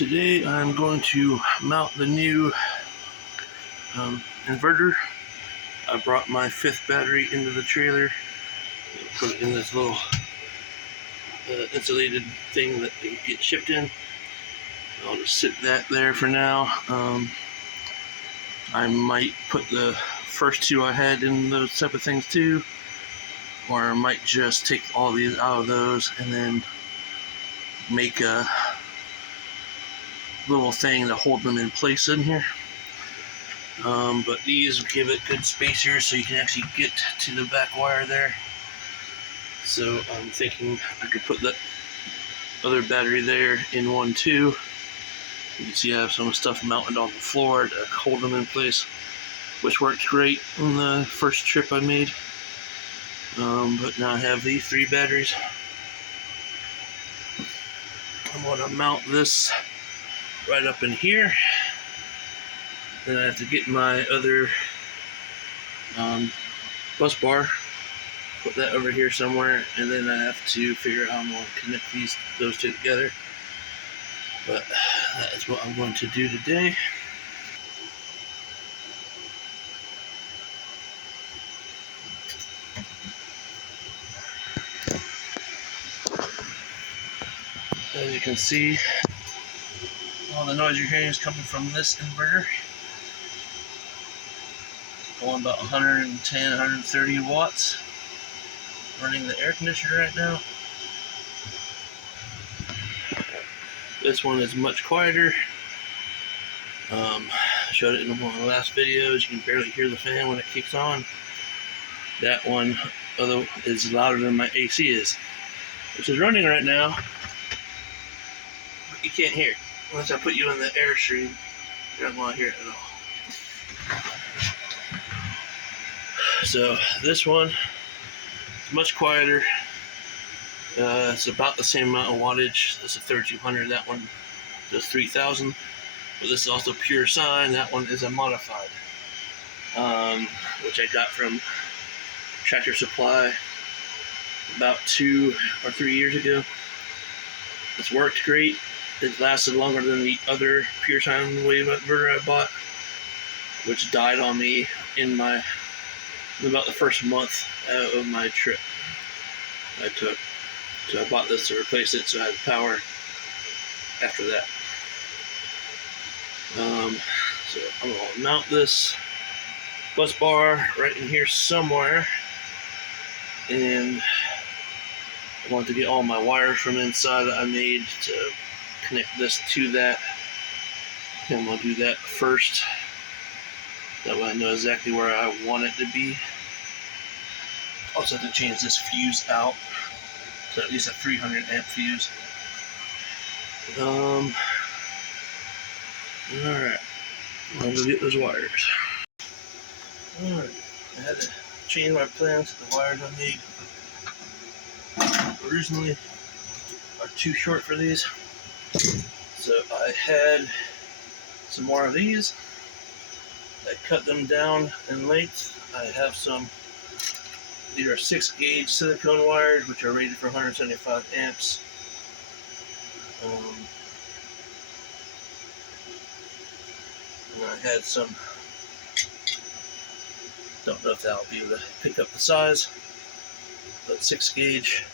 Today I'm going to mount the new inverter. I brought my 5th battery into the trailer, put it in this little insulated thing that they get shipped in. I'll just sit that there for now. I might put the first 2 I had in those type of things too, or I might just take all these out of those and then make a little thing to hold them in place in here. But these give it good spacers so you can actually get to the back wire there. So I'm thinking I could put the other battery there in one too. You can see I have some stuff mounted on the floor to hold them in place, which worked great on the first trip I made. But now I have these 3 batteries. I'm going to mount this right up in here. Then I have to get my other bus bar, put that over here somewhere, and then I have to figure out how I'm going to connect those 2 together. But that is what I'm going to do today. As you can see, all the noise you're hearing is coming from this inverter. Going about 110, 130 watts. Running the air conditioner right now. This one is much quieter. I showed it in one of the last videos. You can barely hear the fan when it kicks on. That one, although, is louder than my AC is, which is running right now. But you can't hear it. Once I put you in the Airstream, you don't want to hear it at all. So this one is much quieter. It's about the same amount of wattage. This is 3200. That one does 3000. But this is also pure sine. That one is a modified, which I got from Tractor Supply about 2 or 3 years ago. It's worked great. It lasted longer than the other pure sine wave inverter I bought, which died on me in about the first month of my trip I took. So I bought this to replace it, so I had power after that. So I'm going to mount this bus bar right in here somewhere, and I want to get all my wires from inside that I made to connect this to that. And we'll do that first. That way I know exactly where I want it to be. Also have to change this fuse out to at least a 300 amp fuse. Alright, I'll go get those wires. Alright, I had to change my plans. The wires I made originally are too short for these. So I had some more of these. I cut them down in length. I have some, these are 6-gauge silicone wires, which are rated for 175 amps. And I had some, don't know if that'll be able to pick up the size, but 6-gauge.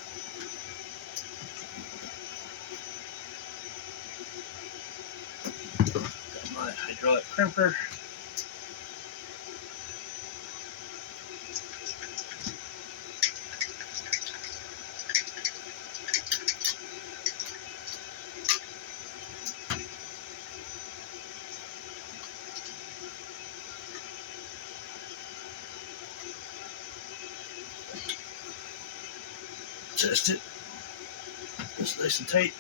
Got my hydraulic crimper. Test it. It's nice and tight.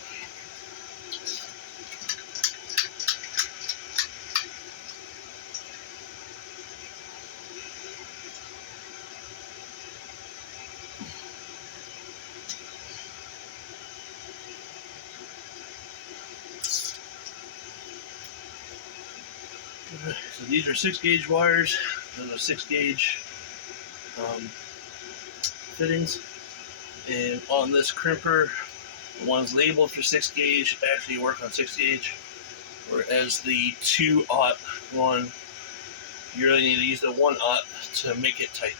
So these are 6-gauge wires. Those are 6-gauge fittings. And on this crimper, the ones labeled for 6-gauge actually work on 6-gauge. Whereas the 2/0 one, you really need to use the 1/0 to make it tight.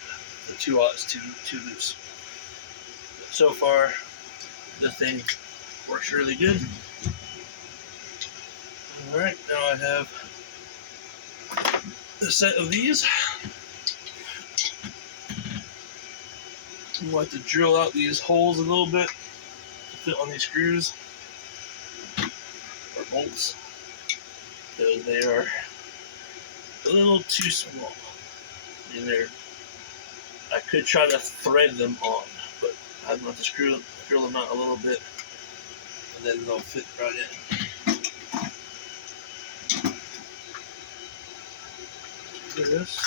The 2/0 is too loose. But so far, the thing works really good. Alright, now I have a set of these. I'm going to drill out these holes a little bit to fit on these screws or bolts, because they are a little too small. And I could try to thread them on, but I'm going to drill them out a little bit, and then they'll fit right in. Do this.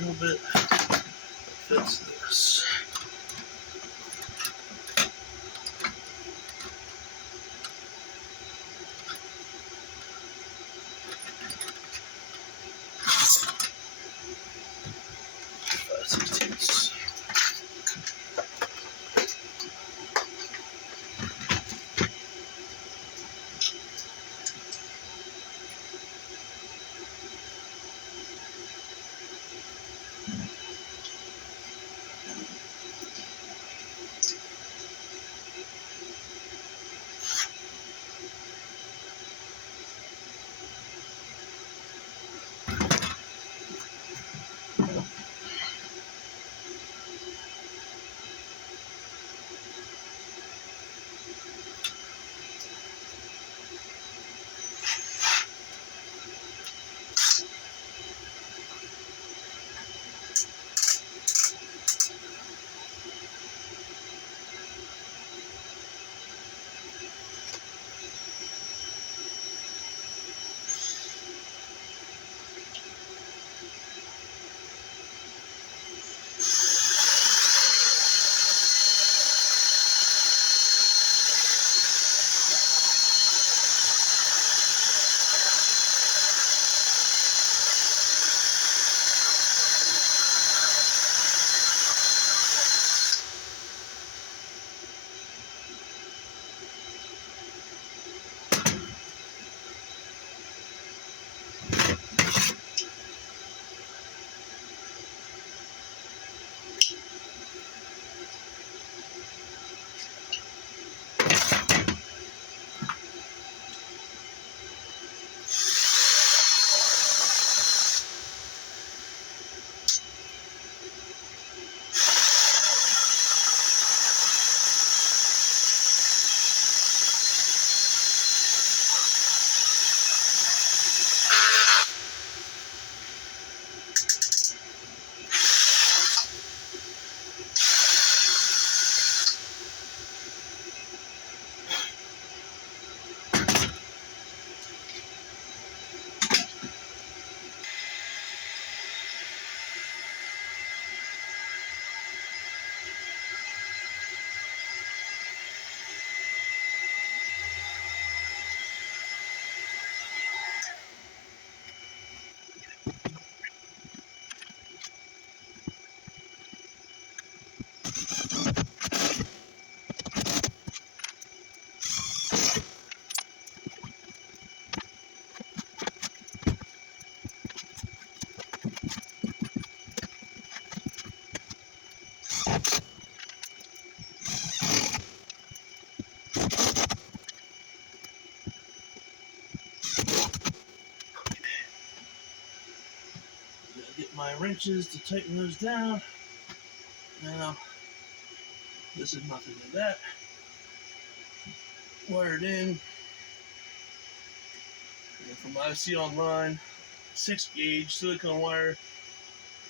A little bit fits this. Get my wrenches to tighten those down. Now, this is nothing like that. Wired in. And from what I see online, 6 gauge silicone wire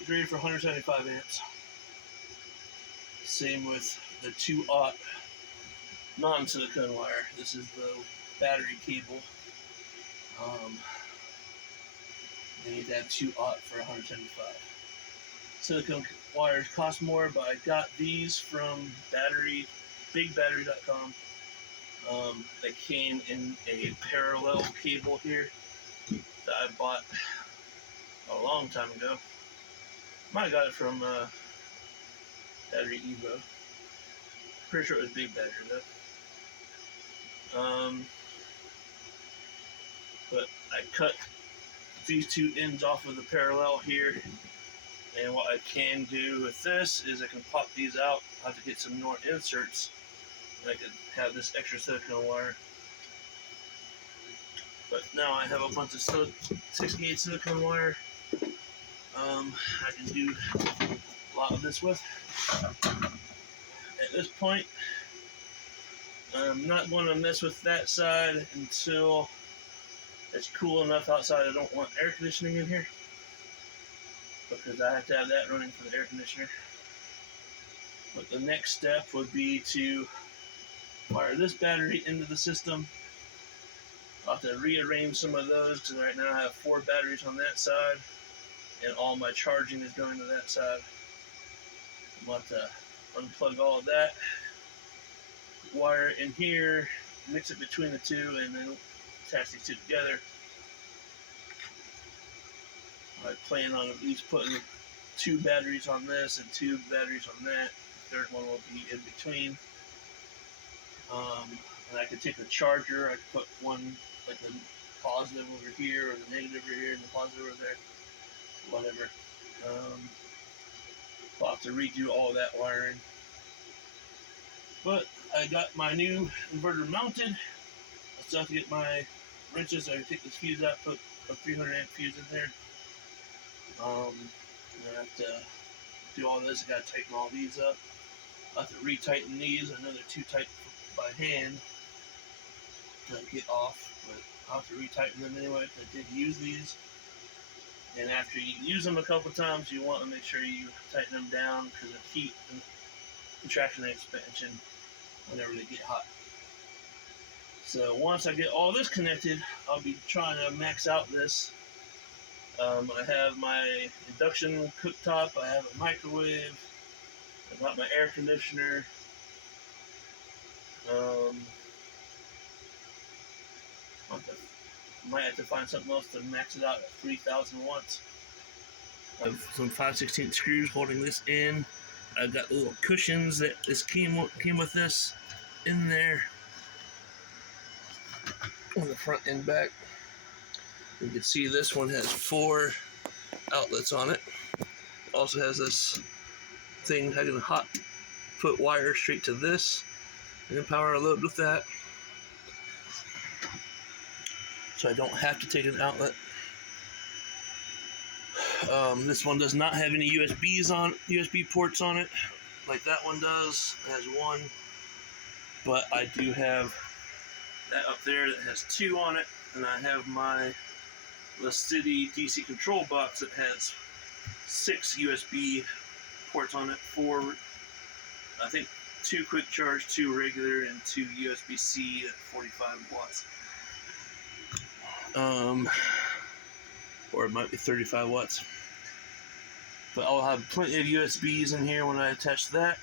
is rated for 175 amps. Same with the 2/0 non-silicone wire. This is the battery cable. You need to have 2/0 for 175. Silicone wires cost more, but I got these from bigbattery.com. They came in a parallel cable here that I bought a long time ago. Might have got it from Battery Evo. Pretty sure it was big battery though. But I cut these two ends off of the parallel here, and what I can do with this is I can pop these out. I have to get some more inserts, and I could have this extra silicone wire. But now I have a bunch of 6-gauge silicone wire. I can do a lot of this with. At this point, I'm not going to mess with that side until it's cool enough outside. I don't want air conditioning in here, because I have to have that running for the air conditioner. But the next step would be to wire this battery into the system. I'll have to rearrange some of those, because right now I have 4 batteries on that side, and all my charging is going to that side. I'll have to unplug all of that, wire in here, mix it between the two, and then attach these two together. I plan on at least putting 2 batteries on this and 2 batteries on that. The third one will be in between. And I could take the charger, I could put one, like the positive over here, or the negative over here, and the positive over there, whatever. I'll have to redo all that wiring. But I got my new inverter mounted. I still have to get my wrenches, so I can take this fuse out, put a 300 amp fuse in there. I have to do all this. I gotta tighten all these up. I have to retighten these. I know they're too tight by hand to get off, but I'll have to retighten them anyway, because I did use these. And after you use them a couple times, you want to make sure you tighten them down, because of heat and contraction and expansion whenever they get hot. So once I get all this connected, I'll be trying to max out this. I have my induction cooktop, I have a microwave, I got my air conditioner. Might have to find something else to max it out at 3,000 watts. I have some 5/16 screws holding this in. I've got little cushions that this came with this in there on the front and back. You can see this one has 4 outlets on it. It also has this thing I can hot put wire straight to this. I can power a load with that, so I don't have to take an outlet. This one does not have any USB ports on it, like that one does. It has 1, but I do have that up there that has 2 on it, and I have my City DC control box that has 6 USB ports on it. 4, I think 2 quick charge, 2 regular, and 2 USB-C at 45 watts. Or it might be 35 watts. But I'll have plenty of USBs in here when I attach that.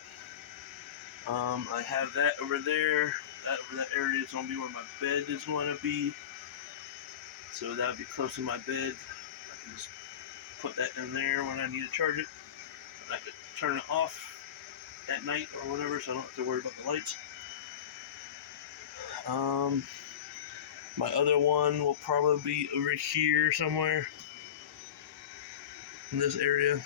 I have that over there. That over that area is going to be where my bed is going to be. So that would be close to my bed. I can just put that in there when I need to charge it. And I could turn it off at night or whatever, so I don't have to worry about the lights. My other one will probably be over here somewhere in this area,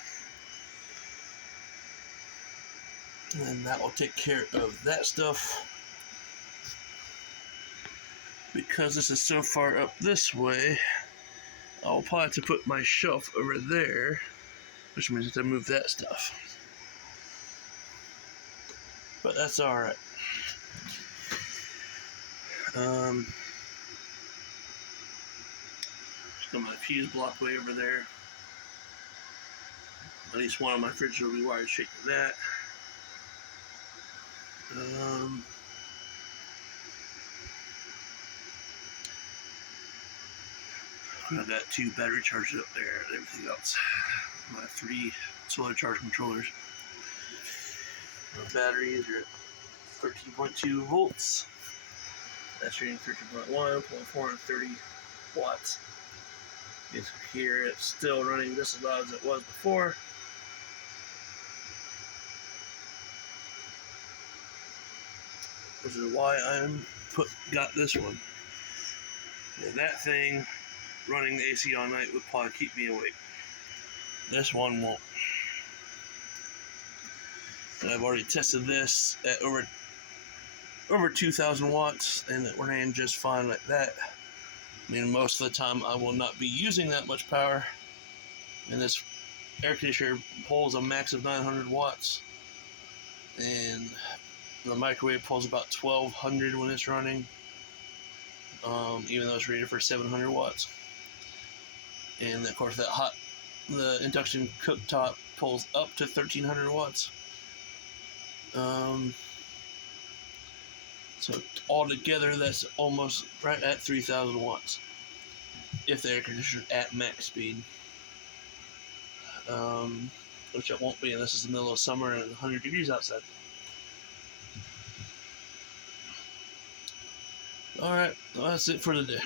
and that will take care of that stuff. Because this is so far up this way, I'll probably have to put my shelf over there, which means I have to move that stuff. But that's alright. Just got my fuse block way over there. At least one of my fridges will be wired straight to that. I've got 2 battery chargers up there and everything else. My 3 solar charge controllers. The batteries are at 13.2 volts. That's reading 13.1, 0.4, and 30 watts. You can hear it's still running just as loud as it was before. which is why got this one. And that thing running the AC all night would probably keep me awake. This one won't. And I've already tested this at over 2,000 watts, and it ran just fine like that. I mean, most of the time I will not be using that much power, and this air conditioner pulls a max of 900 watts, and the microwave pulls about 1,200 when it's running, even though it's rated for 700 watts. And of course, the induction cooktop pulls up to 1,300 watts. So altogether, that's almost right at 3,000 watts if the air conditioner is at max speed, which it won't be unless it's the middle of summer and 100 degrees outside. Alright, well, that's it for today.